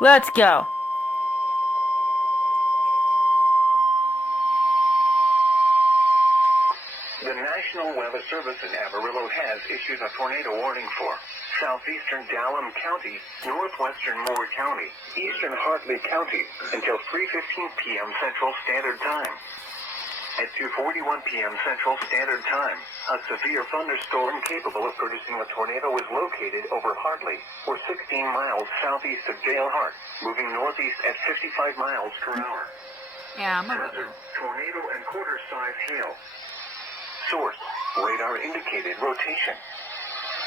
Let's go. The National Weather Service in Amarillo has issued a tornado warning for southeastern Dallam County, northwestern Moore County, eastern Hartley County, until 3:15 p.m. Central Standard Time. At 2:41 p.m. Central Standard Time, a severe thunderstorm capable of producing a tornado is located over Hartley, or 16 miles southeast of Dale Hart, moving northeast at 55 miles per hour. Yeah, I'm Hazard, tornado and quarter-size hail. Source, radar indicated rotation.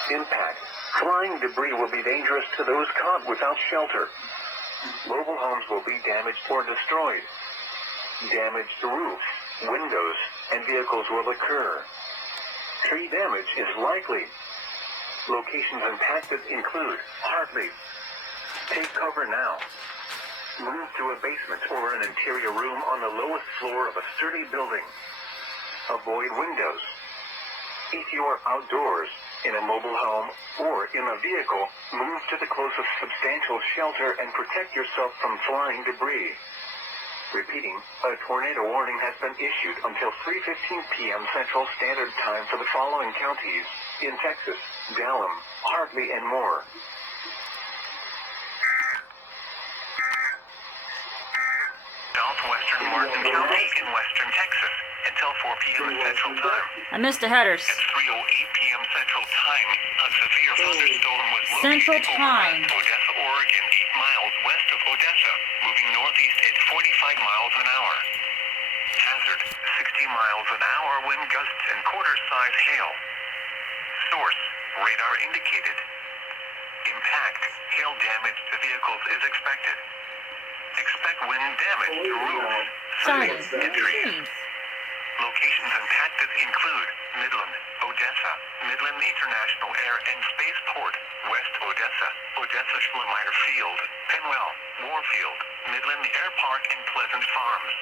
Impact, flying debris will be dangerous to those caught without shelter. Mobile homes will be damaged or destroyed. Damage to roofs, windows, and vehicles will occur. Tree damage is likely. Locations impacted include Hartley. Take cover now. Move to a basement or an interior room on the lowest floor of a sturdy building. Avoid windows. If you are outdoors, in a mobile home, or in a vehicle, move to the closest substantial shelter and protect yourself from flying debris. Repeating, a tornado warning has been issued until 3:15 p.m. Central Standard Time for the following counties in Texas: Dallam, Hartley, and more. Southwestern Martin County in western Texas until 4 p.m. Central Time. I missed the headers. At 3:08 p.m. Central Time, a severe thunderstorm was Central located Time. over Odessa, Oregon, 8 miles west of Odessa, moving northeast at 45 miles an hour. Hazard, 60 miles an hour wind gusts and quarter-size hail. Source, radar indicated. Impact, hail damage to vehicles is expected. Expect wind damage to roofs, siding, and trees. Locations impacted include Midland, Odessa, Midland International Air and Spaceport, West Odessa, Odessa Schlumberger Field, Penwell, Warfield, Midland Air Park, and Pleasant Farms.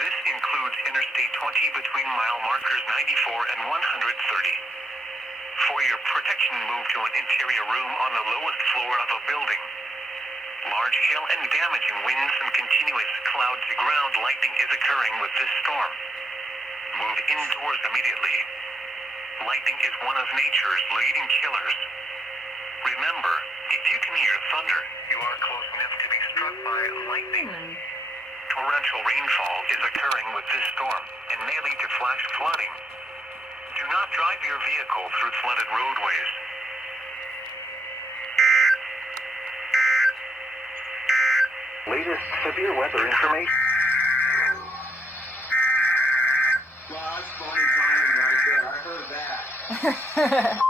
This includes Interstate 20 between mile markers 94 and 130. For your protection, move to an interior room on the lowest floor of a building. Large hail and damaging winds and continuous cloud-to-ground lightning is occurring with this storm. Move indoors immediately. Lightning is one of nature's leading killers. Remember, if you can hear thunder, you are close enough to be struck by lightning. Torrential rainfall is occurring with this storm and may lead to flash flooding. Do not drive your vehicle through flooded roadways. Latest severe weather information. Well, that's funny timing right there. I heard that.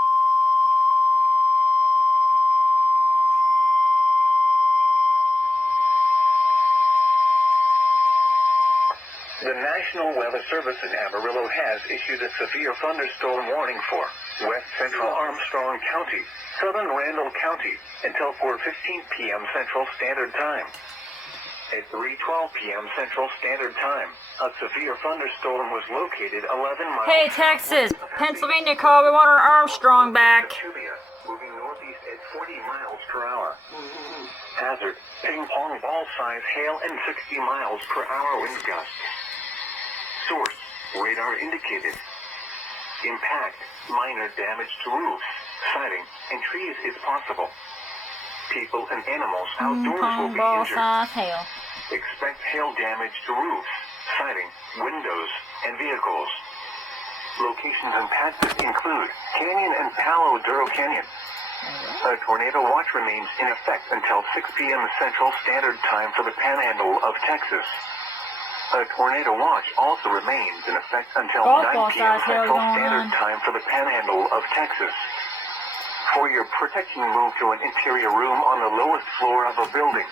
The National Weather Service in Amarillo has issued a severe thunderstorm warning for west central Armstrong County, southern Randall County, until 4:15 p.m. Central Standard Time. At 3:12 p.m. Central Standard Time, a severe thunderstorm was located 11 miles. Hey, Texas, Pennsylvania call. We want our Armstrong back. Tubia, moving northeast at 40 miles per hour. Hazard, ping pong ball size hail and 60 miles per hour wind gusts. Source, radar indicated. Impact, minor damage to roofs, siding, and trees is possible. People and animals outdoors will be Ball injured. size hail. Expect hail damage to roofs, siding, windows, and vehicles. Locations impacted include Canyon and Palo Duro Canyon. A tornado watch remains in effect until 6 p.m. Central Standard Time for the Panhandle of Texas. A tornado watch also remains in effect until 9 p.m. Central Standard Time for the Panhandle of Texas. For your protection, move to an interior room on the lowest floor of a building.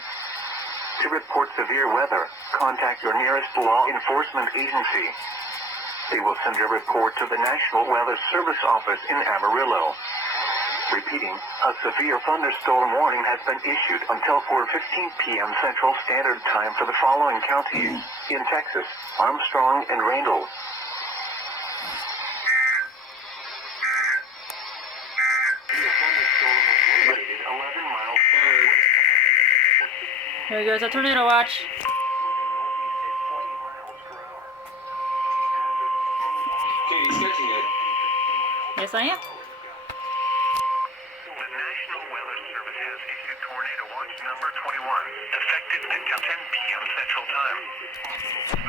To report severe weather, contact your nearest law enforcement agency. They will send a report to the National Weather Service office in Amarillo. Repeating, a severe thunderstorm warning has been issued until 4:15 p.m. Central Standard Time for the following counties in Texas: Armstrong and Randall. The thunderstorm was located 11 miles southwest. Here goes a tornado watch. Okay, he's catching it. Yes, I am. The National Weather Service has issued Tornado Watch number 21, effective until 10 p.m. Central Time.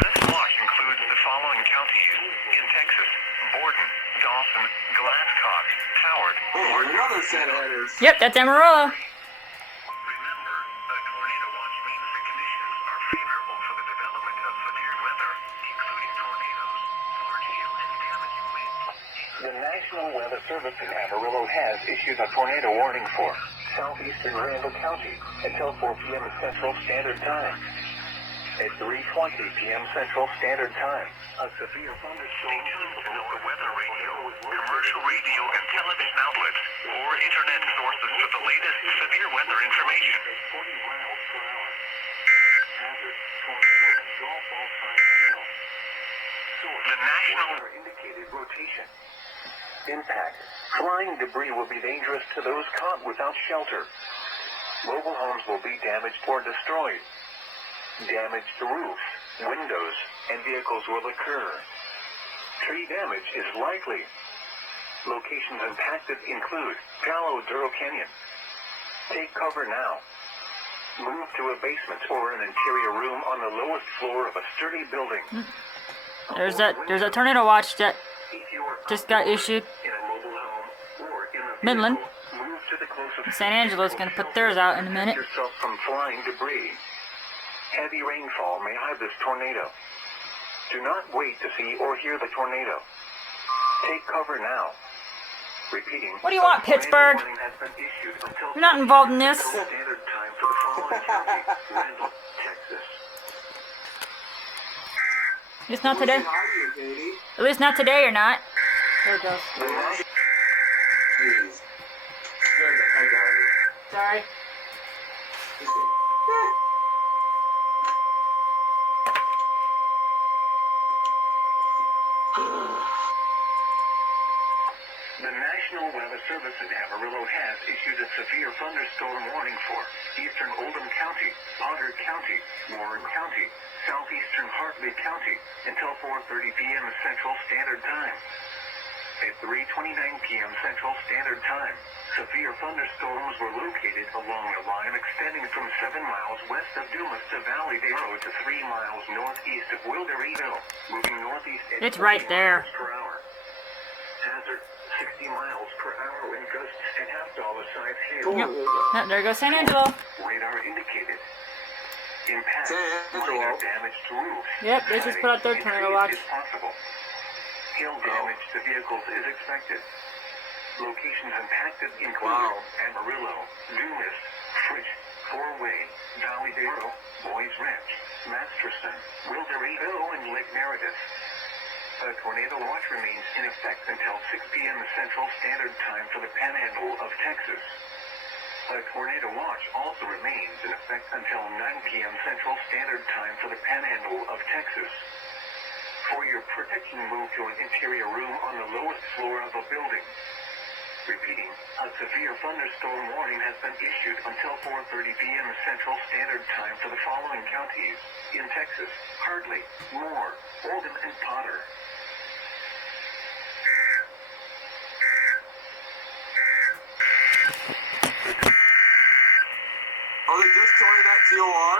This watch includes the following counties in Texas: Borden, Dawson, Glasscock, Howard, Oh, another set of headers. Yep, that's Amarillo. Remember, a tornado watch means the conditions are favorable for the development of severe weather, including tornadoes, large hail, and damaging winds. The National Weather Service in Amarillo has issued a tornado warning for southeastern Randall County until 4 p.m. Central Standard Time. At 3:20 p.m. Central Standard Time, a severe thunderstorm below the weather radio, commercial radio and television outlets, or internet sources for the latest severe weather information. 40 miles per hour. Hazard, tornado and golf ball size hail. Source, the national indicated rotation. Impact. Flying debris will be dangerous to those caught without shelter. Mobile homes will be damaged or destroyed. Damage to roofs, windows, and vehicles will occur. Tree damage is likely. Locations impacted include Palo Duro Canyon. Take cover now. Move to a basement or an interior room on the lowest floor of a sturdy building. There's a tornado watch that If you are just got issued. in a mobile home or in a Midland. vehicle, move to the closest San Angelo's gonna put theirs out in a minute. Protect yourself from flying debris. Heavy rainfall may hide this tornado. Do not wait to see or hear the tornado. Take cover now. Repeating. What do you want, Pittsburgh? Warning has been issued until You're not involved in this. Standard time for the following county, Randall, Texas. At least not today. Audio, baby. At least not today or not. There it goes. Jeez. Scared the heck out of me. Sorry. Just a- The National Weather Service in Amarillo has issued a severe thunderstorm warning for eastern Oldham County, Potter County, Warren County, southeastern Hartley County until 4:30 p.m. Central Standard Time. At 3:29 p.m. Central Standard Time, severe thunderstorms were located along a line extending from 7 miles west of Dumas to Valley Day Road to 3 miles northeast of Wilderito, moving northeast at It's right 40 there. miles per hour. Hazard, 60 miles per hour wind gusts and half-dollar size hail. Yep. Oh, there goes San Angelo. Radar indicated. Impact, San Angelo. minor damage to roofs. Yep, they just put out their tornado watch. Is possible. Hail damage to vehicles is expected. Locations impacted include Wow. Amarillo, Dumas, Fritch, Four-Way, Valley Dero, Boys Ranch, Masterson, Wilderito, and Lake Meredith. A tornado watch remains in effect until 6 p.m. Central Standard Time for the Panhandle of Texas. A tornado watch also remains in effect until 9 p.m. Central Standard Time for the Panhandle of Texas. For your protection, move to an interior room on the lowest floor of a building. Repeating, a severe thunderstorm warning has been issued until 4:30 p.m. Central Standard Time for the following counties in Texas: Hartley, Moore, Oldham, and Potter. Are they just joining that TOR?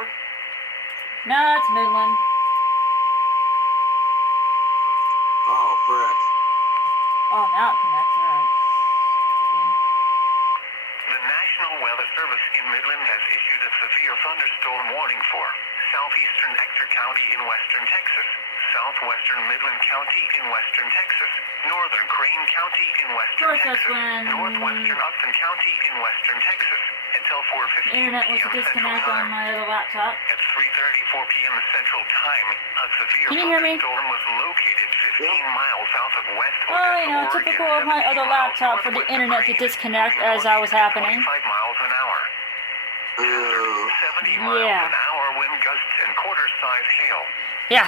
No, it's Midland. Oh, frick. Oh, now it connects. Alright. The National Weather Service in Midland has issued a severe thunderstorm warning for southeastern Ector County in western Texas, southwestern Midland County in western Texas, northern Crane County in western Of course, that's Texas, when northwestern Upton County in western Texas, until the 4:15 internet was p.m. to Central disconnect on Time. my other laptop. At 3:34 p.m. Central Time, a severe Can you hear me? thunderstorm was located 15 miles south of West Oh, Odessa, you know, Oregon, typical of my 17 other miles laptop for the northwest of internet to Crane, disconnect moving as I was northeast at happening. 25 miles an hour. Ew. 70 miles Yeah. an hour wind gusts and quarter-size hail. Yeah.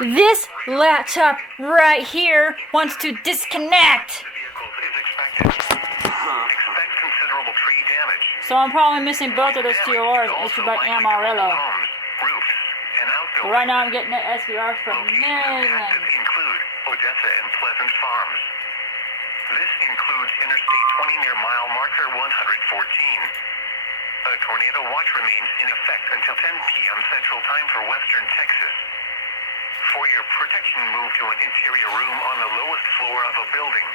This laptop right here wants to disconnect. The vehicles is expected. Expect considerable tree damage. So I'm probably missing both of those TORs issued by Amarillo. Homes, roofs, and But outbuildings. right now I'm getting the SVR from Locations Maryland. impacted include Odessa and Pleasant Farms. This includes Interstate 20 near mile marker 114. A tornado watch remains in effect until 10 p.m. Central Time for western Texas. For your protection, move to an interior room on the lowest floor of a building.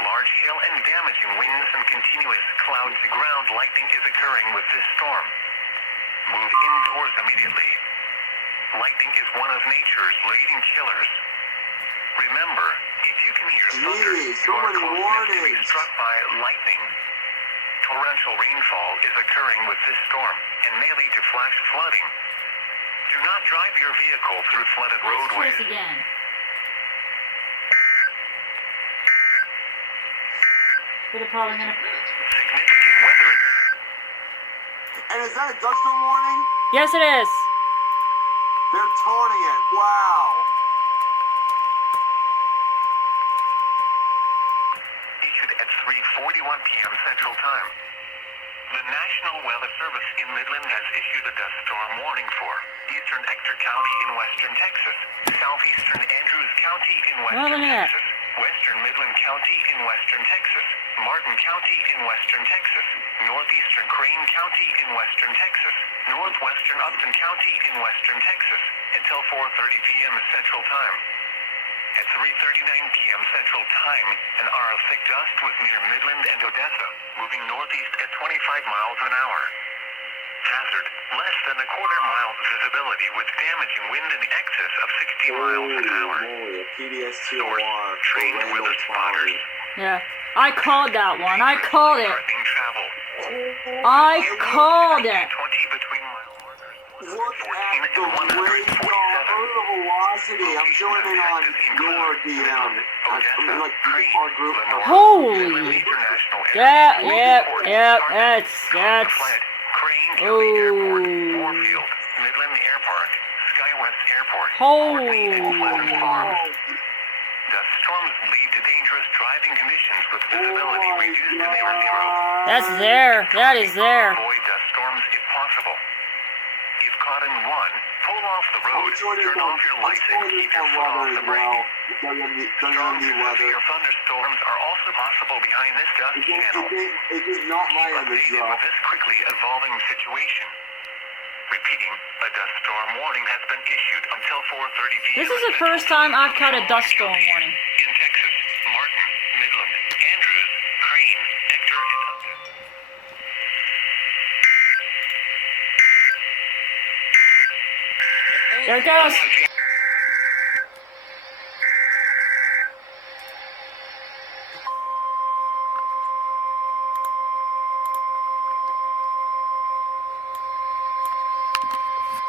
Large hail and damaging winds and continuous cloud-to-ground lightning is occurring with this storm. Move indoors immediately. Lightning is one of nature's leading killers. Remember, if you can hear thunder, you are close enough to be struck by lightning. Torrential rainfall is occurring with this storm and may lead to flash flooding. Do not drive your vehicle through flooded roadways. Twice again. We're probably gonna. Significant weather. And is that a thunderstorm warning? Yes, it is. They're toning it. Wow. Issued at 3:41 p.m. Central Time. The National Weather Service in Midland has issued a dust storm warning for eastern Ector County in western Texas, southeastern Andrews County in western Texas, western Midland County in western Texas, Martin County in western Texas, northeastern Crane County in western Texas, northwestern Upton County in western Texas, until 4:30 p.m. Central Time. At 3:39 p.m. Central Time, an aura of thick dust was near Midland and Odessa, moving northeast at 25 miles an hour. Hazard, less than a quarter-mile visibility with damaging wind in excess of 60 miles an hour. Holy, a PDS Source, TOR. trained weather spotters. Yeah. I called that one. I called it. Threatening travel. I called it. 20 between mile markers. Look at 14 the and rate, 147. y'all. Look at the velocity. I'm showing it on your DM. Like our group. Holy. Yeah. That's. Crane County Airport, Moorfield, Midland Air Park, SkyWest Airport, Courtney, and Pleasant Farms. Dust storms lead to dangerous driving conditions with visibility reduced to near zero. That's there. That is there. Avoid dust storms if possible. If caught in one, pull off the road, turn off your lights, and keep your foot off the brake. Strong severe thunderstorms are also possible behind this dust channel. It is not my Keep image, updated though. with this quickly evolving situation. Repeating, a dust storm warning has been issued until 4:30 p.m. This is the first time I've caught a dust storm warning. In Texas, Martin, Midland, Andrews, Crane, Ector, and Upton. There it goes.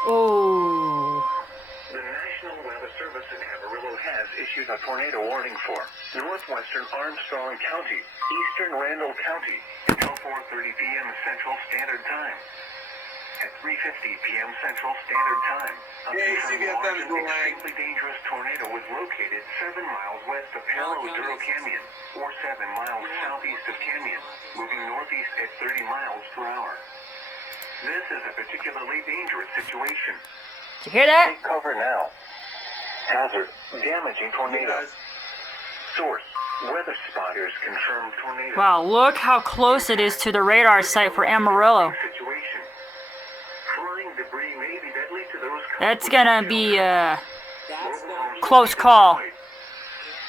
Oh. The National Weather Service in Amarillo has issued a tornado warning for northwestern Armstrong County, eastern Randall County, until 4:30 p.m. Central Standard Time. At 3:50 p.m. Central Standard Time, a Hey, confirmed CBFM large is and going. extremely dangerous tornado was located 7 miles west of Palo Canyon, or 7 miles southeast of Canyon, moving northeast at 30 miles per hour. This is a particularly dangerous situation. Did you hear that? Take cover now. Hazard, damaging tornado. Source, weather spotters confirm tornado. Wow, look how close it is to the radar site for Amarillo. Situation. Flying debris may be deadly to those That's gonna be a close call.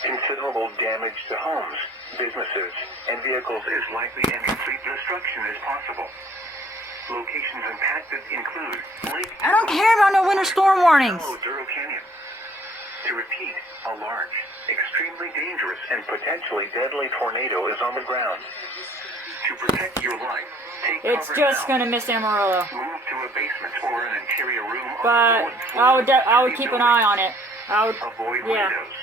Considerable damage to homes, businesses, and vehicles is likely, and complete destruction is possible. Locations impacted include Lake I don't care about no winter storm warnings. Duro Canyon. To repeat, a large, extremely dangerous, and potentially deadly tornado is on the ground. To protect your life, take It's cover just now. gonna miss Amarillo. Move to a basement or an interior room on But the fourth floor I would of the keep an building. eye on it. I would, Avoid yeah. windows.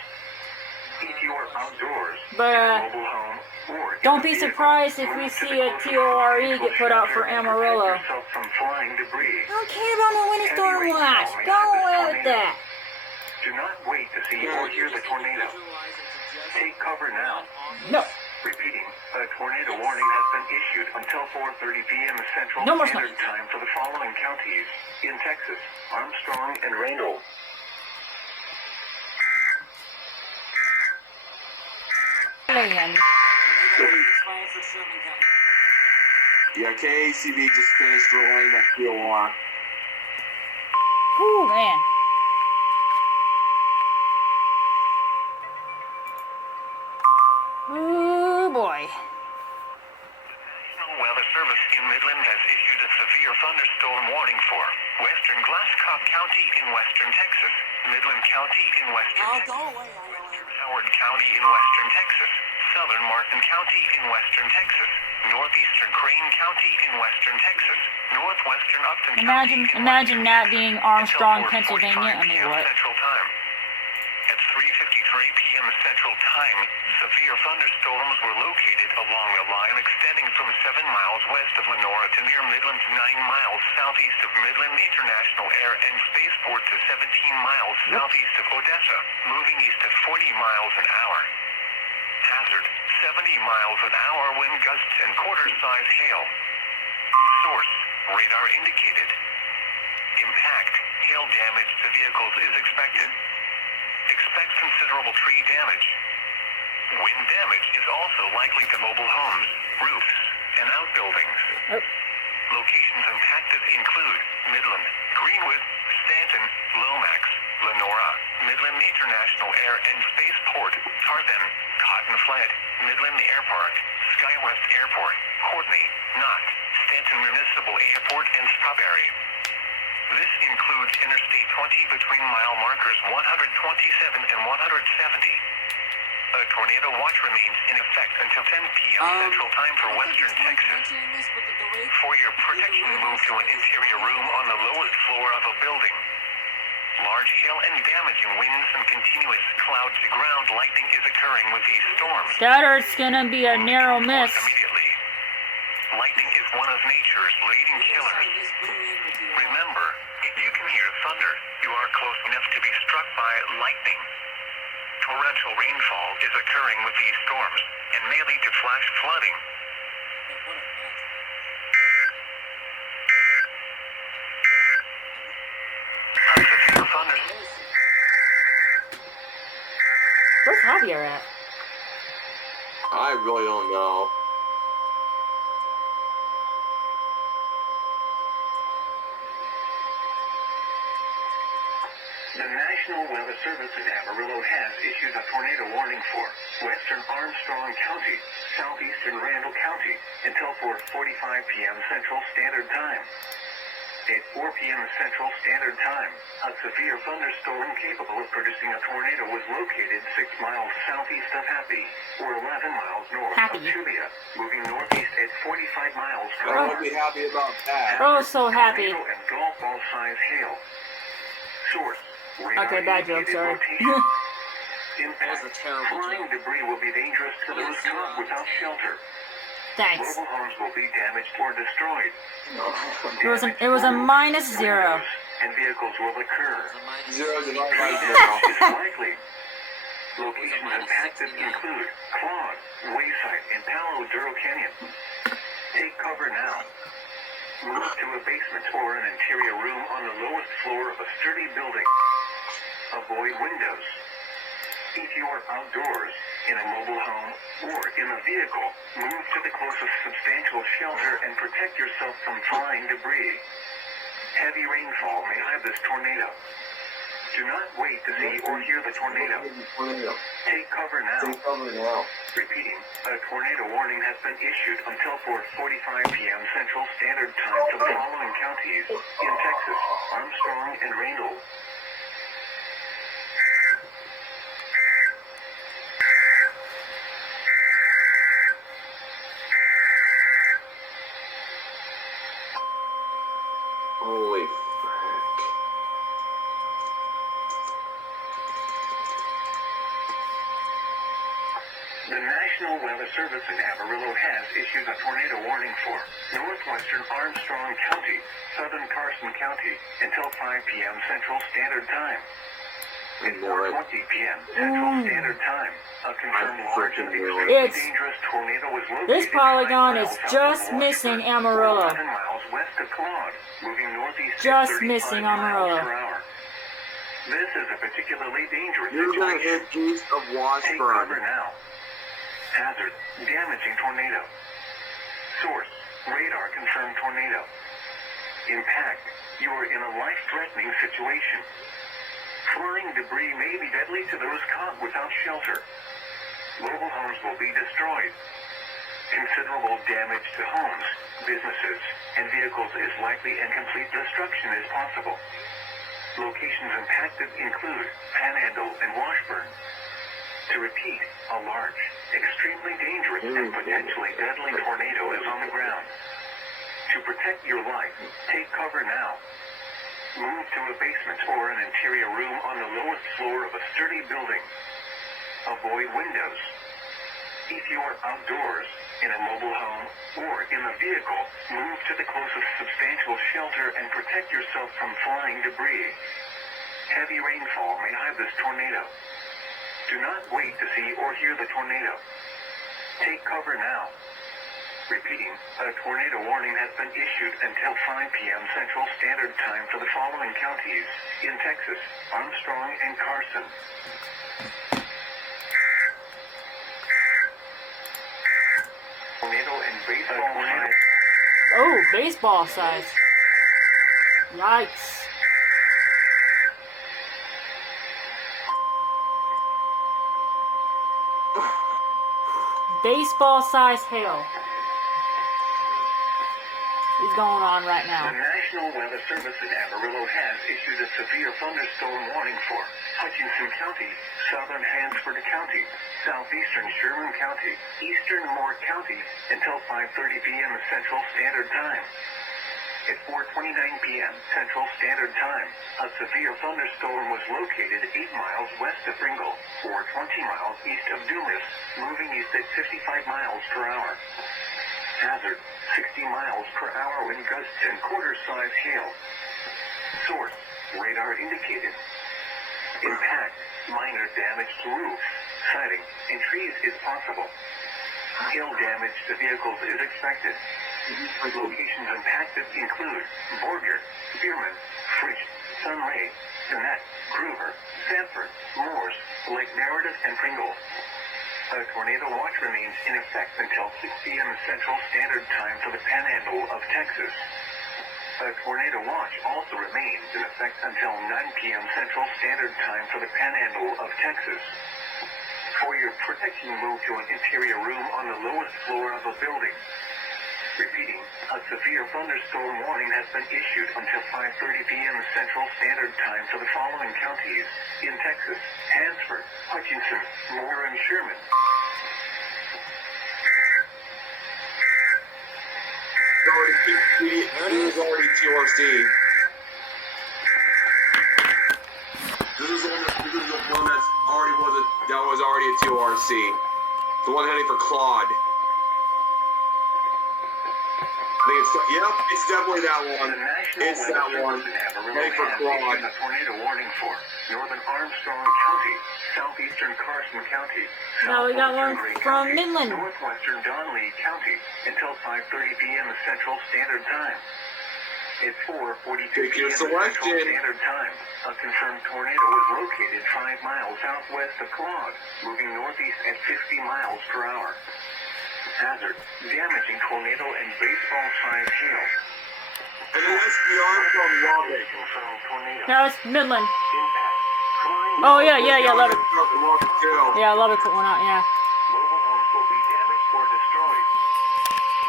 If you are outdoors, But, in a mobile home, or in don't a be vehicle, surprised if we move to see the a closest TORE residential get put out for shelter and Amarillo. protect yourself from flying debris. I don't care about no winter storm watch. Go away with that. Do not wait to see or hear the tornado. Take cover now. No. Repeating, a tornado warning has been issued until 4:30 p.m. Central No more Standard smoke. Time for the following counties in Texas: Armstrong and Randall. Land. Yeah, KACV just finished relaying that field lock. Ooh, man. Ooh, boy. National Weather Service in Midland has issued a severe thunderstorm warning for western Glasscock County in western Texas, Midland County in western Texas, western Howard County in western Texas, southern Martin County in western Texas, northeastern Crane County in western Texas, northwestern Upton County in Imagine that being Armstrong, until 4:45 Pennsylvania. I mean, p.m. what? Central Time. At 3:53 p.m. Central Time, severe thunderstorms were located along a line extending from 7 miles west of Lenora to near Midland to 9 miles southeast of Midland International Air and Spaceport to 17 miles southeast of Odessa, moving east at 40 miles an hour. Hazard, 70 miles an hour wind gusts and quarter-size hail. Source, radar indicated. Impact, hail damage to vehicles is expected. Expect considerable tree damage. Wind damage is also likely to mobile homes, roofs, and outbuildings. Oh. Locations impacted include Midland, Greenwood, Stanton, Lomax, Lenora, Midland International Air and Spaceport, Tarzan, Cotton Flat, Midland Air Park, SkyWest Airport, Courtney, Knott, Stanton Municipal Airport, and Strawberry. This includes Interstate 20 between mile markers 127 and 170. A tornado watch remains in effect until 10 p.m. Central Time for western Texas. For your protection, move to an interior room on the lowest floor of a building. Large hail and damaging winds and continuous cloud-to-ground lightning is occurring with these storms. That or it's gonna be a narrow miss. Immediately. Lightning is one of nature's leading killers. Remember, if you can hear thunder, you are close enough to be struck by lightning. Torrential rainfall is occurring with these storms and may lead to flash flooding. A severe thunder. Where's Javier at? I really don't know. The National Weather Service in Amarillo has issued a tornado warning for western Armstrong County, southeastern Randall County, until 4:45 p.m. Central Standard Time. At 4 p.m. Central Standard Time, a severe thunderstorm capable of producing a tornado was located 6 miles southeast of Happy, or 11 miles north of Tulia, moving northeast at 45 miles per I hour. would be happy about that. Oh, so happy. Tornado and golf ball size hail. Source. Okay, bad joke, sorry. Impact. Flying debris will be dangerous to those caught without shelter. Thanks. Mobile homes will be damaged or destroyed. It was a -0. And vehicles will occur. 0 divided by 0. Is likely. Locations impacted include Claude, Wayside, and Palo Duro Canyon. Take cover now. Move to a basement or an interior room on the lowest floor of a sturdy building. Avoid windows. If you are outdoors, in a mobile home, or in a vehicle, move to the closest substantial shelter and protect yourself from flying debris. Heavy rainfall may hide this tornado. Do not wait to see or hear the tornado. Take cover now. Take cover now. Repeating, a tornado warning has been issued until 4:45 p.m. Central Standard Time for the following counties in Texas: Armstrong and Randall. Holy frick. The National Weather Service in Amarillo has issued a tornado warning for northwestern Armstrong County, southern Carson County, until 5 p.m. Central Standard Time. At 4:20 p.m. Central Standard Time, a confirmed large and extremely It's- dangerous tornado was located This polygon 5 is miles south just of missing Washburn, Amarillo. 11 miles west of Claude, moving northeast at Just 35 missing miles Amarillo. per hour. This is a particularly dangerous You're gonna situation. hit east of Take cover Washburn. now. Hazard, damaging tornado. Source, radar confirmed tornado. Impact, you are in a life-threatening situation. Flying debris may be deadly to those caught without shelter. Mobile homes will be destroyed. Considerable damage to homes, businesses, and vehicles is likely and complete destruction is possible. Locations impacted include Panhandle and Washburn. To repeat, a large, extremely dangerous, and potentially deadly tornado is on the ground. To protect your life, take cover now. Move to a basement or an interior room on the lowest floor of a sturdy building. Avoid windows. If you are outdoors, in a mobile home, or in a vehicle, move to the closest substantial shelter and protect yourself from flying debris. Heavy rainfall may hide this tornado. Do not wait to see or hear the tornado. Take cover now. Repeating, a tornado warning has been issued until 5 p.m. Central Standard Time for the following counties in Texas: Armstrong and Carson. Tornado and baseball size. Oh, baseball size. Yikes. Baseball size hail is going on right The now. National Weather Service in Amarillo has issued a severe thunderstorm warning for Hutchinson County, southern Hansford County, southeastern Sherman County, eastern Moore County until 5:30 p.m. Central Standard Time. At 4:29 p.m. Central Standard Time, a severe thunderstorm was located 8 miles west of Pringle, or 20 miles east of Dumas, moving east at 55 miles per hour. Hazard, 60 miles per hour wind gusts and quarter-size hail. Source, radar indicated. Impact, minor damage to roofs, siding, and trees is possible. Hail damage to vehicles is expected. Locations impacted include Borger, Spearman, Fritch, Sunray, Jeanette, Groover, Sanford, Moores, Lake Meredith, and Pringle. A tornado watch remains in effect until 6 p.m. Central Standard Time for the Panhandle of Texas. A tornado watch also remains in effect until 9 p.m. Central Standard Time for the Panhandle of Texas. For your protection, move to an interior room on the lowest floor of a building. Repeating, a severe thunderstorm warning has been issued until 5:30 p.m. Central Standard Time for the following counties in Texas: Hansford, Hutchinson, Moore, and Sherman. It was already TRC. This is the one that was already a TRC. The one heading for Claude. I think it's definitely that one. It's that one. Heading for Claude. A tornado warning for northern Armstrong County, southeastern Carson County, Now we got one southwestern Ray from County, Midland. northwestern Donley County until 5:30 p.m. Central Standard Time. At 4:42 Take your p.m. Central selection. Standard Time, a confirmed tornado was located 5 miles southwest of Claude, moving northeast at 50 miles per hour. Hazard, damaging tornado and baseball-sized hail. And the SPR from Lubbock. Confirmed tornado. No, it's Midland. Impact. Flying Oh, yeah, love it. Lubbock too. Yeah, love it. Put one out, yeah. mobile homes will be damaged or destroyed.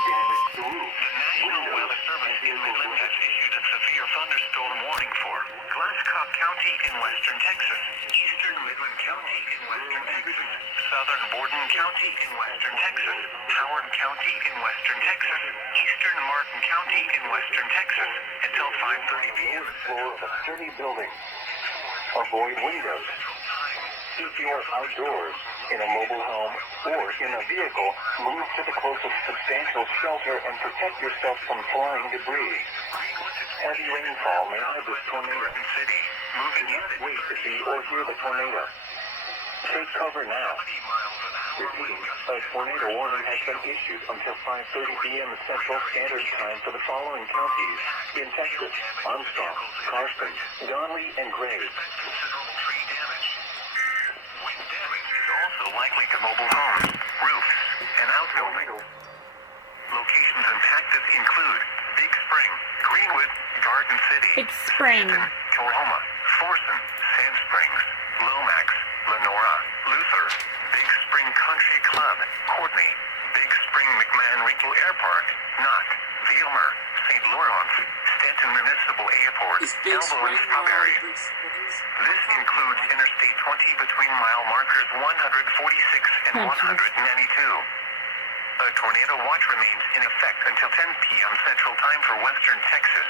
Damage to roof. The National Weather Service in Midland has issued a severe thunderstorm warning for Glasscock County in western Texas, eastern Midland County in western Texas, southern Borden County in western Texas, Howard County in western Texas, eastern Martin County in western Texas, until 5:30 p.m. Floor of a sturdy building. Avoid windows. If you are outdoors, in a mobile home, or in a vehicle, move to the closest substantial shelter and protect yourself from flying debris. Heavy rainfall may hide this tornado. City, moving in. Wait to see or hear the tornado. Take cover now. Repeating, a tornado warning has been issued until 5:30 p.m. Central Standard Time for the following counties in Texas: Armstrong, Carson, Donley, and Gray. Considerable tree damage. Wind damage is also likely to mobile homes, roofs, and outbuildings. Locations impacted include Big Spring, Greenwood, Garden City, Big Spring. Stanton, Tullahoma, Forson, Sand Springs, Lomax, Lenora, Luther, Big Spring Country Club, Courtney, Big Spring McMahon Wrinkle Air Park, Knott, Vielmer, St. Lawrence, Stanton Municipal Airport, Elbow, and Strawberry. This includes Interstate 20 between mile markers 146 and 192. A tornado watch remains in effect until 10 p.m. Central Time for Western Texas.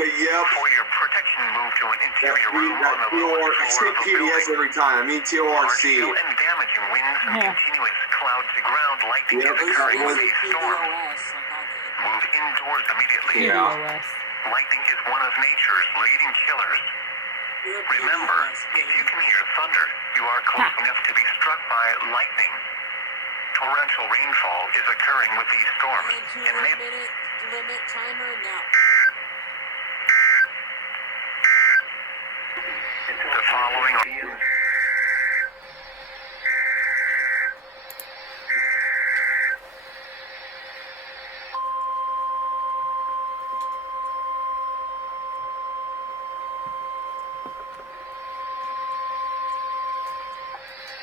But yep. For your protection, move to an interior room on the lowest floor of the PBS building. every time. I mean TORC. Large-scale and damaging winds and continuous cloud-to-ground lightning is occurring with these storms. Move indoors immediately. Yeah. Lightning is one of nature's leading killers. Remember, if you can hear thunder, you are close enough to be struck by lightning. Torrential rainfall is occurring with these storms. And minute limit timer now. The following are...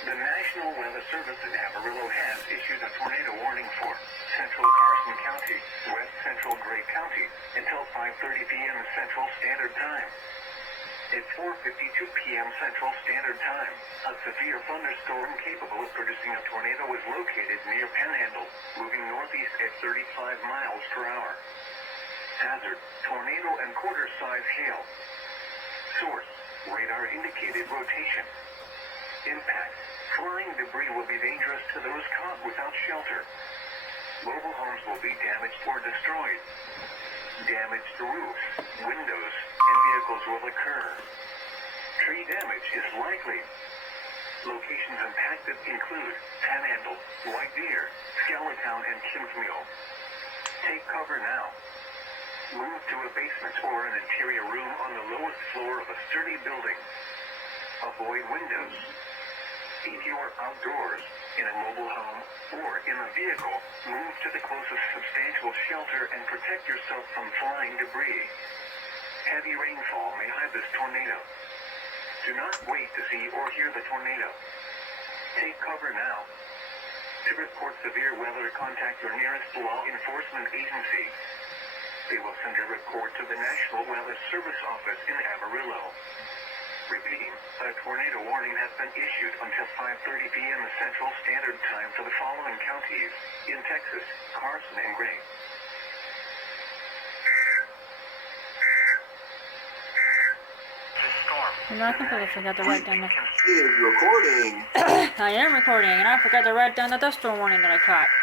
The National Weather Service in Amarillo has issued a tornado warning for central Carson County, west central Gray County, until 5:30 p.m. Central Standard Time. At 4:52 p.m. Central Standard Time, a severe thunderstorm capable of producing a tornado is located near Panhandle, moving northeast at 35 miles per hour. Hazard, tornado and quarter-size hail. Source, radar indicated rotation. Impact, flying debris will be dangerous to those caught without shelter. Mobile homes will be damaged or destroyed. Damaged roofs, windows, and vehicles will occur. Tree damage is likely. Locations impacted include Panhandle, White Deer, Skellatown, and Kinsmill. Take cover now. Move to a basement or an interior room on the lowest floor of a sturdy building. Avoid windows. If you are outdoors, in a mobile home, or in a vehicle, move to the closest substantial shelter and protect yourself from flying debris. Heavy rainfall may hide this tornado. Do not wait to see or hear the tornado. Take cover now. To report severe weather, contact your nearest law enforcement agency. They will send a report to the National Weather Service office in Amarillo. Repeating, a tornado warning has been issued until 5:30 p.m. Central Standard Time for the following counties in Texas: Carson and Gray. This storm. You know, I completely forgot to write down the... Is recording. I am recording, and I forgot to write down the thunderstorm warning that I caught.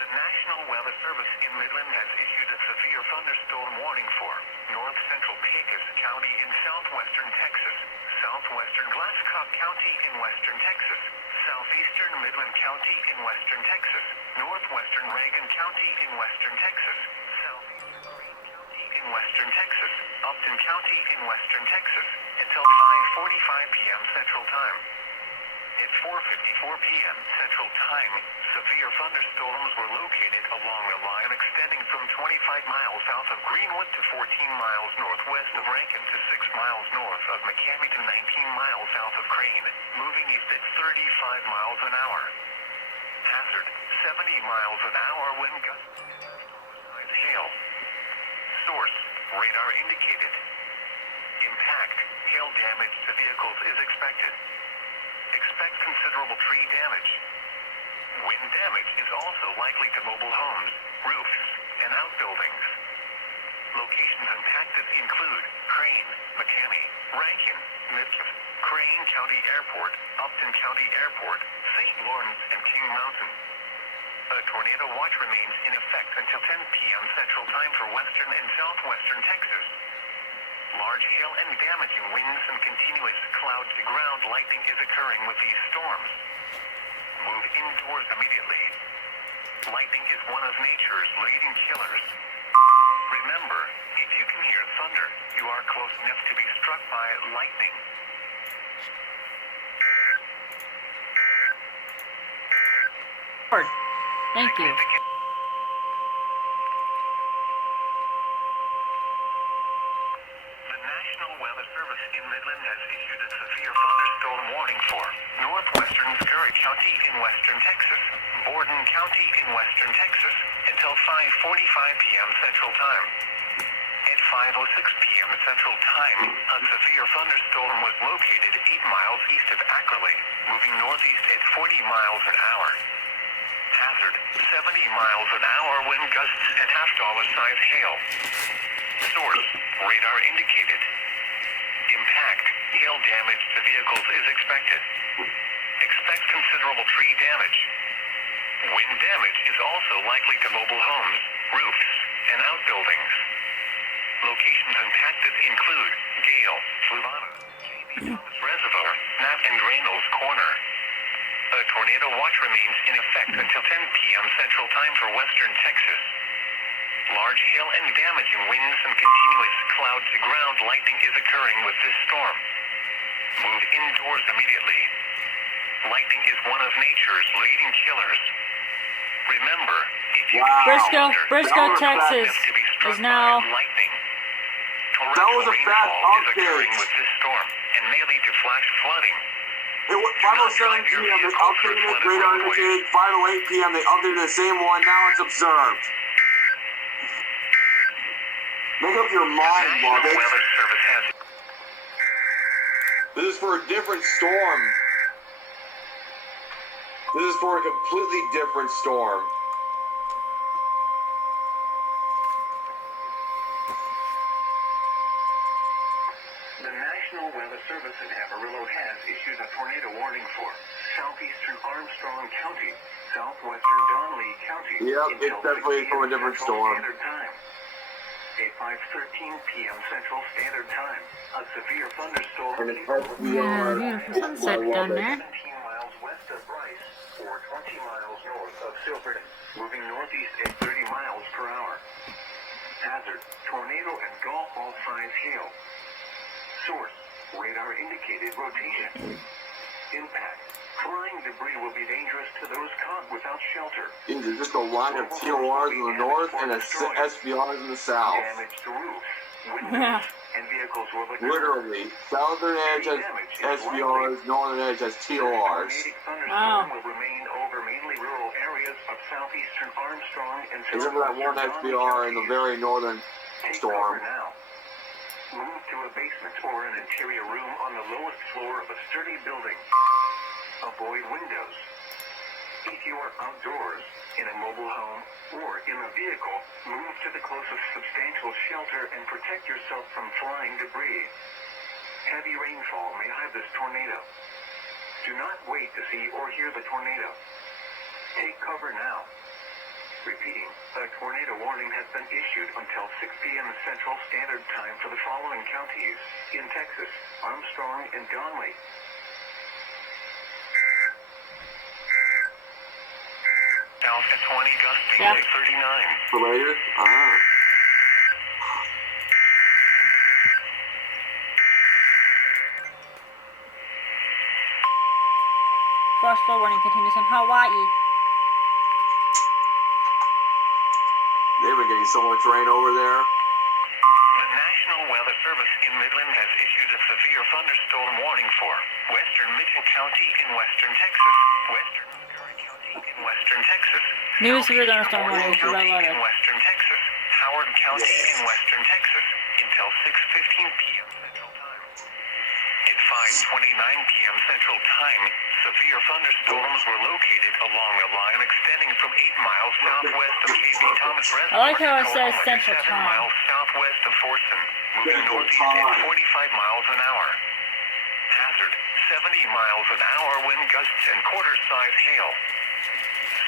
The National Weather Service in Midland has issued a severe thunderstorm warning for north central Pecos County in southwestern Texas, southwestern Glasscock County in western Texas, southeastern Midland County in western Texas, northwestern Reagan County in western Texas, southeastern Greene County in western Texas, Upton County in western Texas, until 5:45 p.m. Central Time. At 4:54 p.m. Central Time, severe thunderstorms were located along a line extending from 25 miles south of Greenwood to 14 miles northwest of Rankin to 6 miles north of McCamey to 19 miles south of Crane, moving east at 35 miles an hour. Hazard, 70 miles an hour wind gusts. Hail. Source, radar indicated. Impact, hail damage to vehicles is expected. Expect considerable tree damage. Wind damage is also likely to mobile homes, roofs, and outbuildings. Locations impacted include Crane, McCamey, Rankin, Memphis, Crane County Airport, Upton County Airport, St. Lawrence, and King Mountain. A tornado watch remains in effect until 10 p.m. Central Time for western and southwestern Texas. Large hail and damaging winds and continuous cloud-to-ground lightning is occurring with these storms. Move indoors immediately. Lightning is one of nature's leading killers. Remember, if you can hear thunder, you are close enough to be struck by lightning. Thank you. The National Weather Service in Midland has issued a severe thunderstorm warning for northwestern Scurry County in western Texas, Borden County in western Texas, until 5:45 p.m. Central Time. At 5:06 p.m. Central Time, a severe thunderstorm was located 8 miles east of Ackerley, moving northeast at 40 miles an hour. Hazard, 70 miles an hour wind gusts and half-dollar-size hail. Source, radar indicated. Impact, hail damage to vehicles is expected. Expect considerable tree damage. Wind damage is also likely to mobile homes, roofs, and outbuildings. Locations impacted include Gale, Fluvanna, J.B. Thomas Reservoir, Knapp and Reynolds Corner. A tornado watch remains in effect until 10 p.m. Central Time for western Texas. Large hail and damaging winds and continuous cloud-to-ground lightning is occurring with this storm. Move indoors immediately. Lightning is one of nature's leading killers. Remember, if you Briscoe, Texas is now. Lightning. That was a fast rainfall is update. occurring with this storm and may lead to flash flooding. It was 5:07 p.m. They updated it, radar indicated. 5:08 p.m. They updated the same one. Now it's observed. Make up your mind, National Bobby. Weather Service has This is for a different storm. This is for a completely different storm. The National Weather Service in Amarillo has issued a tornado warning for southeastern Armstrong County, southwestern Donley County. Yep, until it's definitely 6 from a p.m. different Central storm. Standard Time. At 5:13 p.m. Central Standard Time, a severe thunderstorm And it's Yeah, beautiful sunset down there. 17 miles west of Bryce, or 20 miles north of Silverton, moving northeast at 30 miles per hour. Hazard, tornado and golf ball size hail. Source, radar indicated rotation. Impact, flying debris will be dangerous to those caught without shelter. There's just a line of TORs in the north and a SVRs in the south. Damage to roofs, windows, Yeah. and vehicles will occur. Literally, southern edge has SVRs, northern edge has TORs. Tornadic thunderstorm Wow. will remain over mainly rural areas of southeastern Armstrong and Except for that one SVR in the very northern Take storm. cover now. Move to a basement or an interior room on the lowest floor of a sturdy building. Avoid windows. If you are outdoors, in a mobile home, or in a vehicle, move to the closest substantial shelter and protect yourself from flying debris. Heavy rainfall may hide this tornado. Do not wait to see or hear the tornado. Take cover now. Repeating, a tornado warning has been issued until 6 p.m. Central Standard Time for the following counties in Texas, Armstrong and Donley. South at 20, gusting Yeah. at 39. For later? Flash flood warning continues in Hawaii. They've been getting so much rain over there. The National Weather Service in Midland has issued a severe thunderstorm warning for western Mitchell County in western Texas, western Scurry County in western Texas, New severe thunderstorm Borden warning for County red in alert. western Texas, Howard County in western Texas, until 6:15 p.m. Central Time. At 5:29 p.m. Central Time, Severe thunderstorms were located along a line extending from 8 miles southwest of KB Thomas I Reservoir like how it to says Oklahoma to Central 7 Time. miles southwest of Forson, moving Central northeast at Time. 45 miles an hour. Hazard, 70 miles an hour wind gusts and quarter-size hail.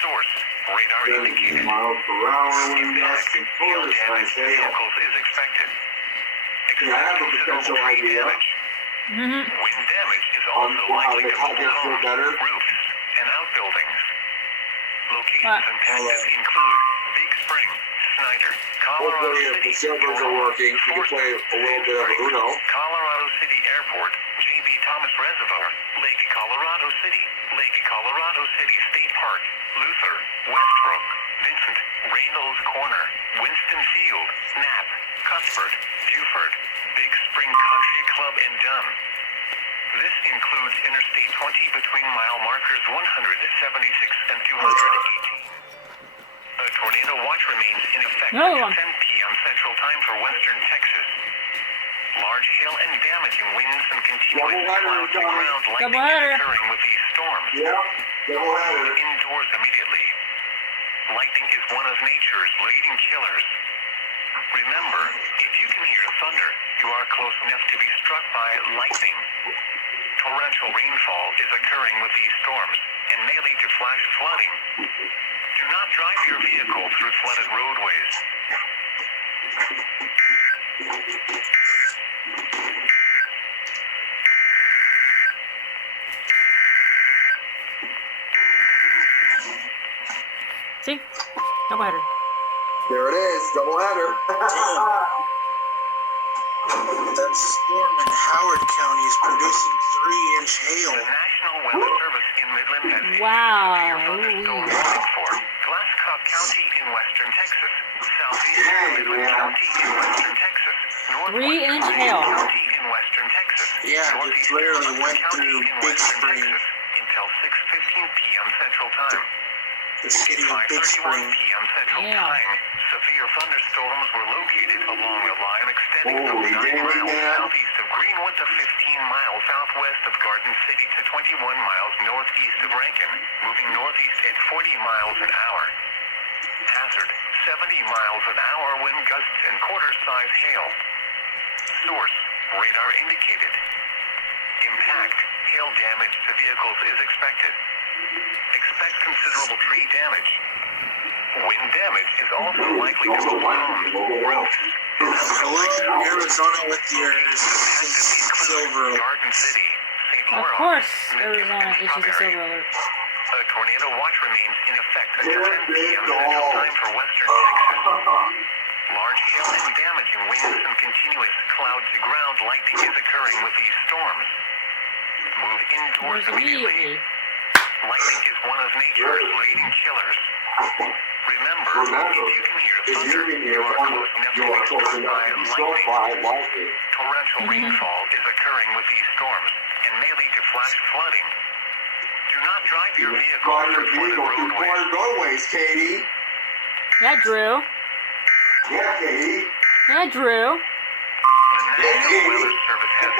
Source, radar indicated. Miles per hour wind Impact, gusts and hail damage to hail. vehicles is expected. Yeah, I have a Considerable potential tree idea. damage. Mm-hmm. Wind damage is also Wow, likely they to how mobile they feel homes, better. roofs, and outbuildings. Locations What? impacted include Big Spring, Snyder, Colorado Hopefully, if City, the servers are working, we can play a little bit of Uno. Colorado City Airport, JB Thomas Reservoir, Lake Colorado City State Park, Luther, Westbrook, Vincent, Reynolds Corner, Winston Field, Knapp, Cuthbert, Buford, Big Spring Country Club, and Dunn. This includes Interstate 20 between mile markers 176 and 218. A tornado watch remains in effect Another until one. 10 p.m. Central Time for western Texas. Large hail and damaging winds and continuous cloud-to-ground lightning is Doubleheader. occurring with these storms. Yeah, double header. Indoors immediately. Lightning is one of nature's leading killers. Remember, if you can hear thunder, you are close enough to be struck by lightning. Torrential rainfall is occurring with these storms and may lead to flash flooding. Do not drive your vehicle through flooded roadways. See? Doubleheader. There it is, double header. That storm in Howard County is producing 3-inch hail. The National Weather Service in Midland has issued Wow. a severe thunderstorm warning for Glasscock County in western Texas, southeastern Midland County in western Texas, 3-inch northwestern hail. County in western Texas, Yeah, it northeastern literally Midland went County through in Big western Spring. Texas until 6:15 p.m. Central Time. The city of Big 5:31 Spring. p.m. Central Yeah. Time, severe thunderstorms were located along a line extending from Holy 9 dang, miles man. southeast of Greenwood to 15 miles southwest of Garden City to 21 miles northeast of Rankin, moving northeast at 40 miles an hour. Hazard, 70 miles an hour wind gusts and quarter-size hail. Source, radar indicated. Impact, hail damage to vehicles is expected. Expect considerable tree damage. Wind damage is also likely to mobile homes, roofs, and Hello, outbuildings. Arizona with your Impacted silver. include Garden City, St. Of Laurel, course, Memphis, Arizona and issues a Strawberry. silver alert. A tornado watch remains in effect until 10 p.m. Central Time for western Texas. Large hail and damaging winds and continuous cloud-to-ground lightning is occurring with these storms. Move indoors immediately. Lightning is one of nature's leading killers. Remember, if you can hear thunder, you are close enough to be struck by lightning. Torrential rainfall is occurring with these storms and may lead to flash flooding. Do not drive your vehicle Drive your through flooded vehicle through roadways. flooded roadways, Katie. Yeah, Drew. Yeah, Katie. Yeah, Drew. The National Weather Service has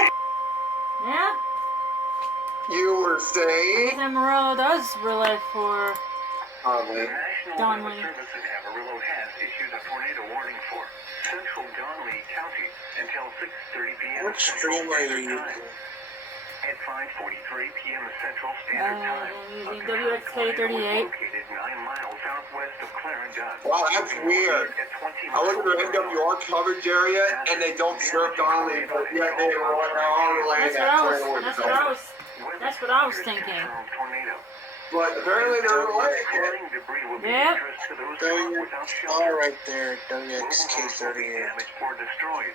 Yeah. You were saying? Amarillo does relay for Conley. National Donley. Weather Service in Amarillo has issued a tornado warning for central Donley County until 6:30 p.m. What Central stream are Standard you Time. using? At 5:43 p.m. Central Standard Time, using a ground WXK tornado was 38. located 9 miles southwest of Clarendon. Wow, that's weird. At 20 I look at their miles per NWR hour. coverage area, and they don't serve Donnelly, but yet they were like, oh, relaying that tornado. That's what I was thinking. Confirmed tornado. But apparently they're relaying it. Flying debris will be Yep. dangerous to those W, without oh, shelter. right there, Mobile homes will be WXK38. damaged or destroyed.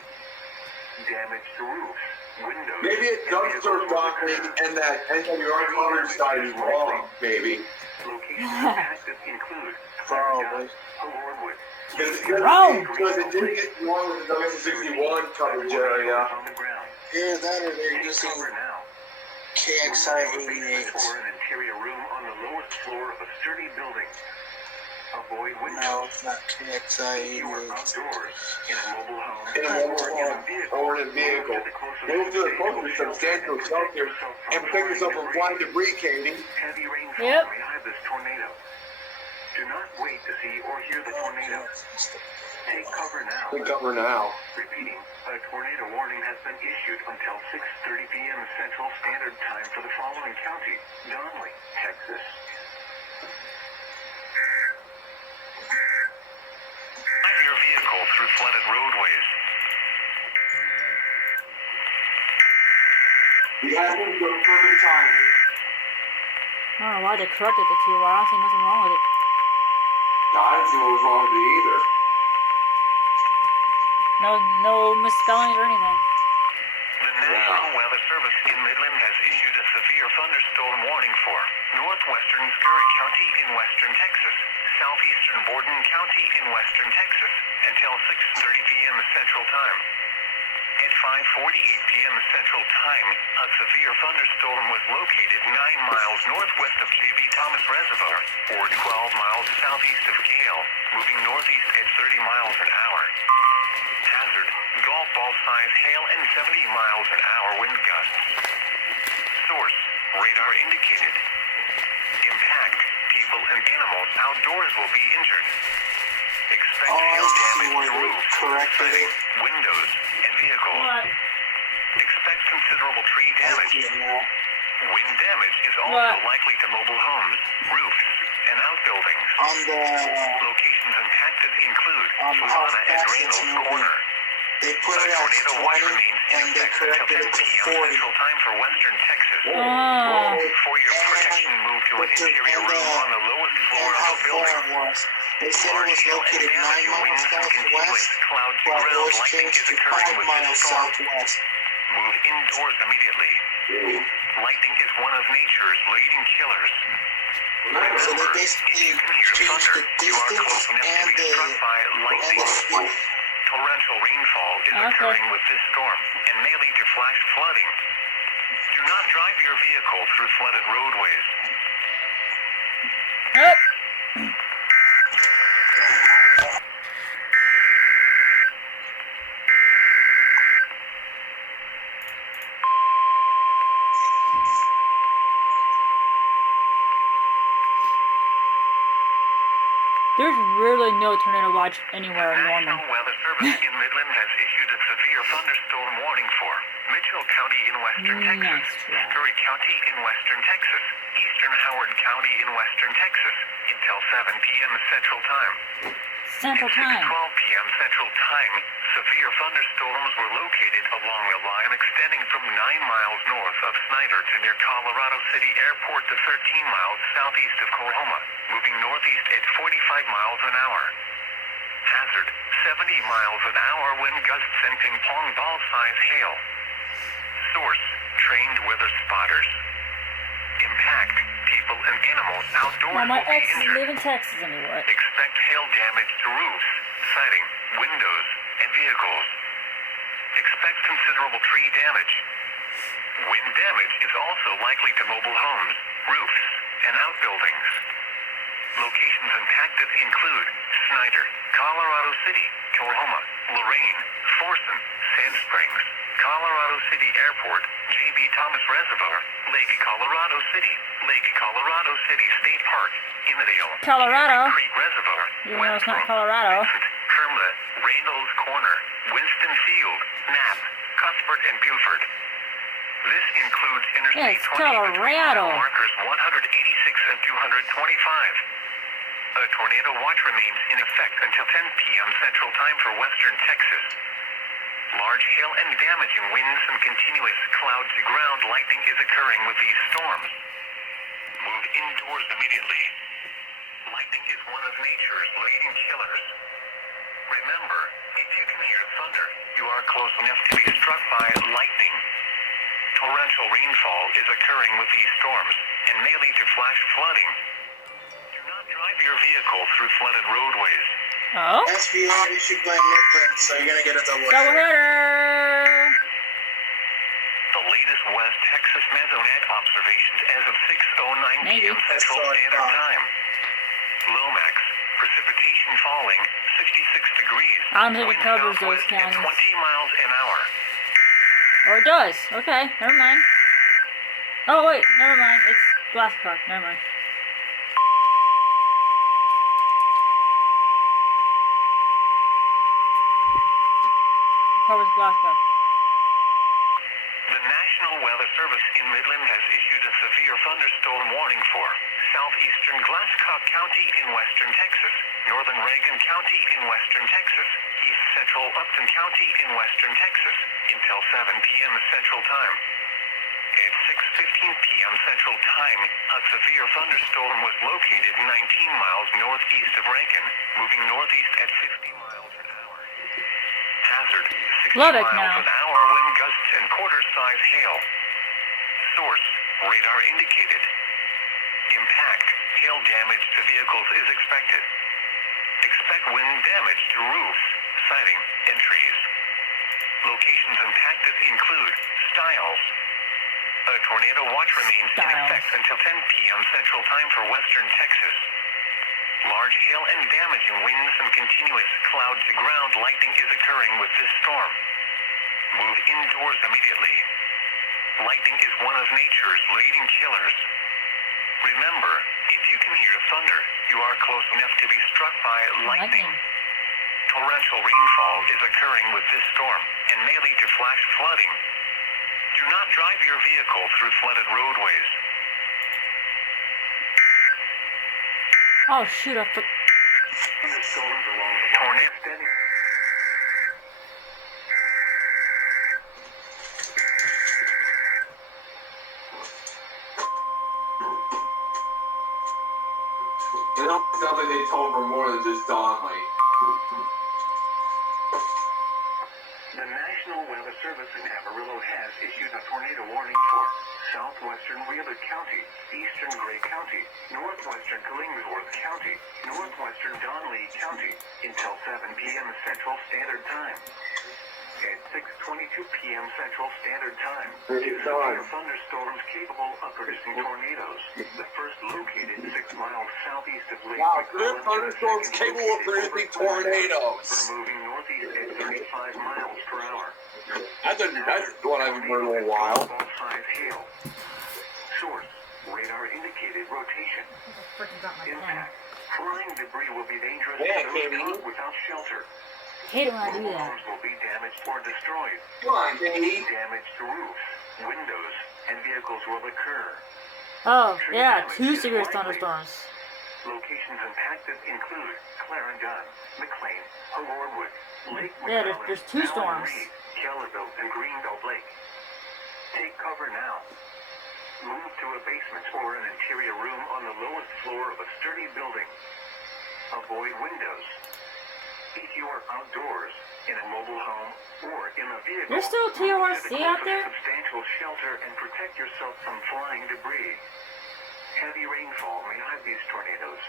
Damage to roofs, windows. Maybe it and does serve vehicles will Donnelly, repair. and that NWR coverage side is wrong, maybe. Locations impacted include Probably. Lordwood. Because it didn't get along with the WS61 coverage area. On the ground. Either that or they're Take using cover now. KXI Basement 88. for an interior room on the lowest floor of a sturdy building. A Avoid windows. No, it's not KXI. You are outdoors in a mobile home. In a mobile home or in a vehicle. Move to the closest substantial shelter and protect yourself from flying debris, Katie. Heavy rainfall Yep. may hide this tornado. Do not wait to see or hear the tornado. Take cover now. Take cover now. Repeating, a tornado warning has been issued until 6:30 p.m. Central Standard Time for the following county: Donley, Texas. Drive your vehicle through flooded roadways. We had him go perfect timing. I don't know why they corrected the 2 I don't see nothing wrong with it. I didn't see what was wrong with it either. No misspellings or anything. The National Weather Service in Midland has issued a severe thunderstorm warning for northwestern Scurry County in western Texas, southeastern Borden County in western Texas, until 6:30 p.m. Central Time. At 5:48 p.m. Central Time, a severe thunderstorm was located 9 miles northwest of J.B. Thomas Reservoir, or 12 miles southeast of Gale, moving northeast at 30 miles an hour. Hazard, golf ball size hail and 70 miles an hour wind gusts. Source, radar indicated. Impact, people and animals outdoors will be injured. Expect Oh, hail I see damage where to they roofs, corrected it. windows, and vehicles. What? Expect considerable tree I damage. see it now. Wind damage is also What? likely to mobile homes, roofs, and outbuildings. On the Locations impacted include On Solana House and Passage Reynolds movie. Corner. they put A it at tornado watch 20 remains in and they effect until corrected 10 it to p.m. 40. Central Time for western Texas. Oh. For your protection, move to an interior room on the lowest floor And of how the far building. it was. They said it Large was hail and located 9 damaging miles winds and continuous southwest, cloud to but it ground was lightning changed is to occurring 5 with this miles storm. southwest. Move indoors immediately. Lightning is one of nature's leading killers. So they basically If you can hear changed thunder, the you are distance close enough to and be struck by lightning. speed. Torrential rainfall is Okay. occurring with this storm and may lead to flash flooding. Do not drive your vehicle through flooded roadways. Yep. There's really no tornado watch anywhere in Norman. National Weather Service in Midland has issued a severe thunderstorm warning for Mitchell County in western Texas, Nice try. Scurry County in western Texas, eastern Howard County in western Texas, until 7 p.m. Central Time. Central At Time. 6:12 p.m. Central Time, severe thunderstorms were located along a line extending from 9 miles north of Snyder to near Colorado City Airport to 13 miles southeast of Oklahoma, moving northeast at 45 miles an hour. Hazard, 70 miles an hour wind gusts and ping pong ball size hail. Source, trained weather spotters. Impact, people and animals outdoors Well, my will be ex is injured. leaving Texas anyway. Expect hail damage to roofs, siding, windows, and vehicles. Expect considerable tree damage. Wind damage is also likely to mobile homes, roofs, and outbuildings. Locations impacted include Snyder, Colorado City, Oklahoma, Lorain, Forson, Sand Springs, Colorado City Airport, J.B. Thomas Reservoir, Lake Colorado City State Park, Innedale, Colorado. Creek Reservoir, Even though it's not Westbrook, Colorado. Vincent, Kermla, Reynolds Corner, Winston Field, Knapp, Cuthbert, and Buford. This includes Interstate It's 20 between Colorado. mile markers 186 and 225. A tornado watch remains in effect until 10 p.m. Central Time for western Texas. Large hail and damaging winds and continuous cloud-to-ground lightning is occurring with these storms. Move indoors immediately. Lightning is one of nature's leading killers. Remember, if you can hear thunder, you are close enough to be struck by lightning. Torrential rainfall is occurring with these storms and may lead to flash flooding. Do not drive your vehicle through flooded roadways. Oh? SVR issued by Midland, so you're gonna get a double Double header. header. The latest West Texas Mesonet observations as of 6:09 p.m. Maybe. Central Standard Time. Lomax, Precipitation falling 66 degrees. I don't think it Wind covers those southwest at 20 counties. miles an hour. Or it does. Okay, never mind. Oh wait, never mind. It's Glasscock. Never mind. It covers Glasscock. The National Weather Service in Midland has issued a severe thunderstorm warning for southeastern Glasscock County in western Texas, northern Reagan County in western Texas, east central Upton County in western Texas, until 7 p.m. Central Time. At 6:15 p.m. Central Time, a severe thunderstorm was located 19 miles northeast of Rankin, moving northeast at 50 miles an hour. Hazard, 60 Lubbock miles now. an hour wind gusts and quarter-size hail. Source, radar indicated. Impact, hail damage to vehicles is expected. Expect wind damage to roofs, siding, and trees. Locations impacted include Stiles. A tornado watch remains in Stiles. effect until 10 p.m. Central Time for western Texas. Large hail and damaging winds and continuous cloud-to-ground lightning is occurring with this storm. Move indoors immediately. Lightning is one of nature's leading killers. Remember, if you can hear thunder, you are close enough to be struck by lightning. Torrential rainfall is occurring with this storm and may lead to flash flooding. Do not drive your vehicle through flooded roadways. Oh shoot! I forgot. Thunderstorms along the tornado steady. It almost sounds like they told for more than just Donnelly. The National Weather Service in Amarillo has issued a tornado warning for southwestern Wheeler County, eastern Gray County, northwestern Killingworth County, northwestern Donley County, until 7 p.m. Central Standard Time. At 6:22 p.m. Central Standard Time, severe thunderstorms capable of producing tornadoes. The first located 6 miles southeast of Lake Wow, McClellan, thunderstorms the second capable of located producing over 4 miles. tornadoes. We're moving northeast at 35 miles per hour. That's what I've been heard in a while. Ball-size hail. Source, radar indicated rotation. Freaking got my pen. Impact. Flying debris will be dangerous Yeah, to those Katie. caught without shelter. Hate it when I do Mobile that. homes will be damaged or destroyed. Come on, Katie. Damage to roofs, windows, and vehicles will occur. Oh yeah, 2 severe thunderstorms. Locations impacted include Clarendon, McLean, Hillwood, Lake Yeah, McClellan, there's 2 Allen storms. Reed, Kellerville, and Greenbelt Lake. Take cover now. Move to a basement or an interior room on the lowest floor of a sturdy building. Avoid windows. If you are outdoors, in a mobile home, or in a vehicle, There's still move to the TORC out closest there? substantial shelter and protect yourself from flying debris. Heavy rainfall may hide these tornadoes.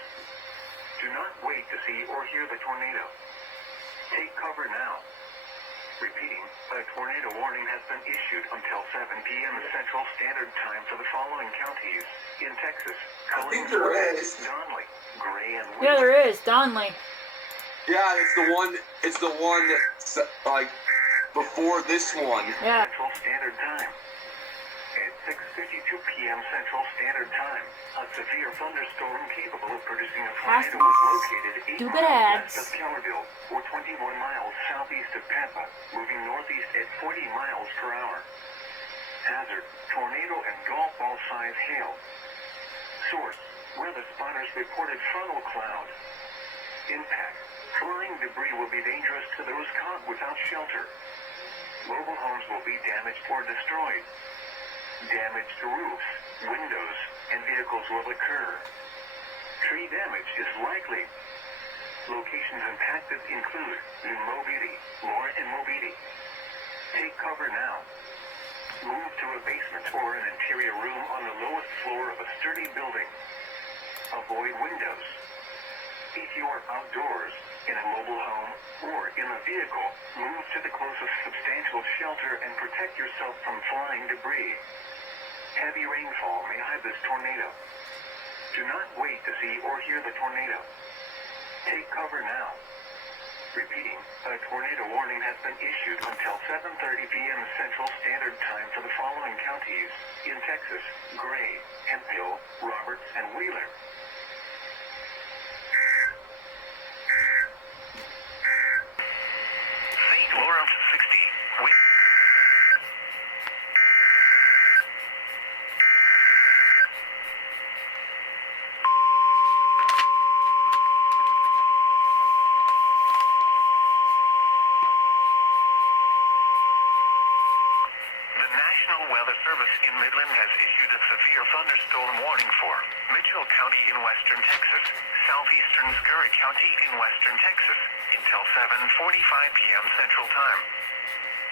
Do not wait to see or hear the tornado. Take cover now. Repeating, a tornado warning has been issued until 7 p.m. Central Standard Time for the following counties in Texas: I think there is. Donley, Gray, and Yeah, Wheeler. there is. Donley. Yeah, it's the one that's like before this one. Yeah. Central Standard Time. At 6:52 p.m. Central Standard Time, a severe thunderstorm capable of producing a tornado was located 8 Stupid miles ads. west of Kellerville, or 21 miles southeast of Pampa, moving northeast at 40 miles per hour. Hazard, tornado and golf ball size hail. Source, weather spotters reported frontal cloud. Impact, flying debris will be dangerous to those caught without shelter. Mobile homes will be damaged or destroyed. Damage to roofs, windows, and vehicles will occur. Tree damage is likely. Locations impacted include New Mobile, Laura, and Mobile. Take cover now. Move to a basement or an interior room on the lowest floor of a sturdy building. Avoid windows. If you are outdoors, in a mobile home, or in a vehicle, move to the closest substantial shelter and protect yourself from flying debris. Heavy rainfall may hide this tornado. Do not wait to see or hear the tornado. Take cover now. Repeating, a tornado warning has been issued until 7:30 p.m. Central Standard Time for the following counties in Texas: Gray, Hemphill, Roberts, and Wheeler. St. Lawrence 60. The National Weather Service in Midland has issued a severe thunderstorm warning for Mitchell County in western Texas, southeastern Scurry County in western Texas, until 7:45 p.m. Central Time.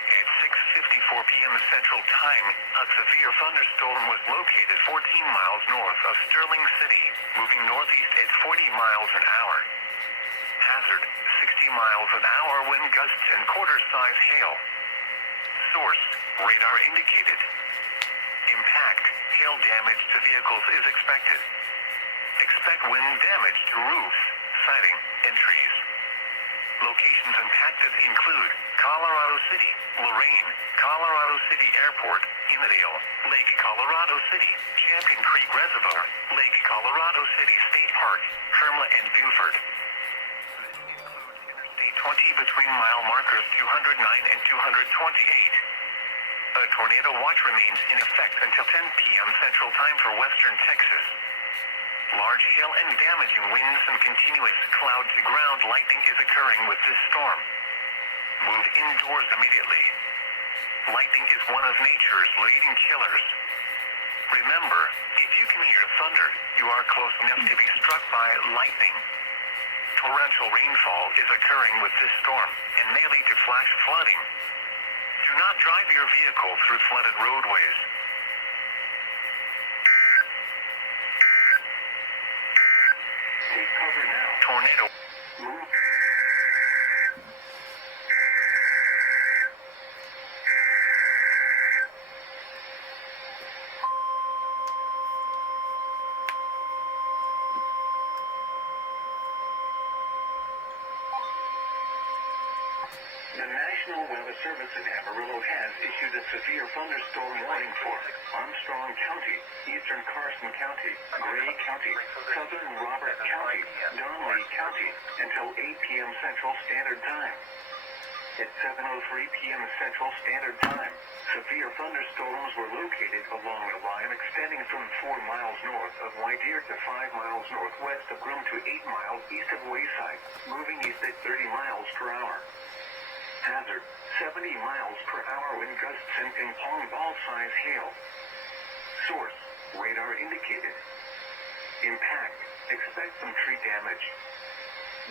At 6:54 p.m. Central Time, a severe thunderstorm was located 14 miles north of Sterling City, moving northeast at 40 miles an hour. Hazard, 60 miles an hour wind gusts and quarter-size hail. Source, radar indicated. Impact, hail damage to vehicles is expected. Expect wind damage to roofs, siding, and trees. Locations impacted include Colorado City, Lorain, Colorado City Airport, Hinnedale, Lake Colorado City, Champion Creek Reservoir, Lake Colorado City State Park, Hermla, and Buford. This includes Interstate 20 between mile markers 209 and 228. A tornado watch remains in effect until 10 p.m. Central Time for western Texas. Large hail and damaging winds and continuous cloud-to-ground lightning is occurring with this storm. Move indoors immediately. Lightning is one of nature's leading killers. Remember, if you can hear thunder, you are close enough to be struck by lightning. Torrential rainfall is occurring with this storm and may lead to flash flooding. Do not drive your vehicle through flooded roadways. Take cover now. Tornado. Move. The National Weather Service in Amarillo has issued a severe thunderstorm warning for Armstrong County, eastern Carson County, Gray County, southern Robert County, Donley County, until 8 p.m. Central Standard Time. At 7:03 p.m. Central Standard Time, severe thunderstorms were located along a line extending from 4 miles north of White Deer to 5 miles northwest of Groom to 8 miles east of Wayside, moving east at 30 miles per hour. Hazard, 70 miles per hour wind gusts and ping-pong ball-size hail. Source, radar indicated. Impact, expect some tree damage.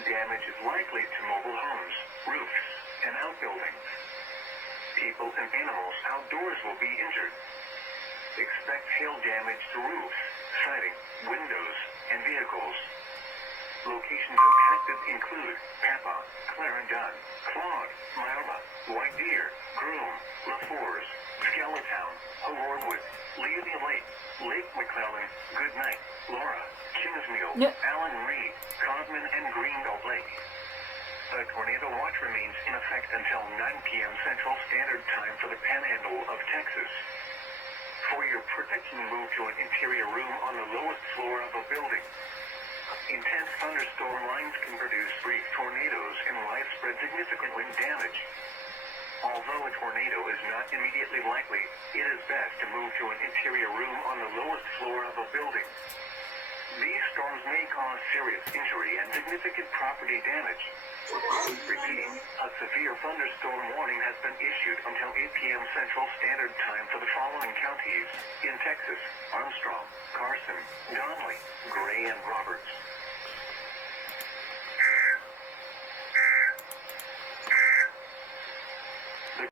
Damage is likely to mobile homes, roofs, and outbuildings. People and animals outdoors will be injured. Expect hail damage to roofs, siding, windows, and vehicles. Locations impacted include Peppa, Clarendon, Claude, Marla, White Deer, Groom, LaForce, Skelletown, Howardwood, Leonie Lake, Lake McClellan, Goodnight, Laura, Kingsmill, Allen Reed, Codman, and Greenbelt Lake. A tornado watch remains in effect until 9 p.m. Central Standard Time for the Panhandle of Texas. For your protection, move to an interior room on the lowest floor of a building. Intense thunderstorm lines can produce brief tornadoes and widespread significant wind damage. Although a tornado is not immediately likely, it is best to move to an interior room on the lowest floor of a building. These storms may cause serious injury and significant property damage. Repeating, a severe thunderstorm warning has been issued until 8 p.m. Central Standard Time for the following counties in Texas: Armstrong, Carson, Donley, Gray, and Roberts.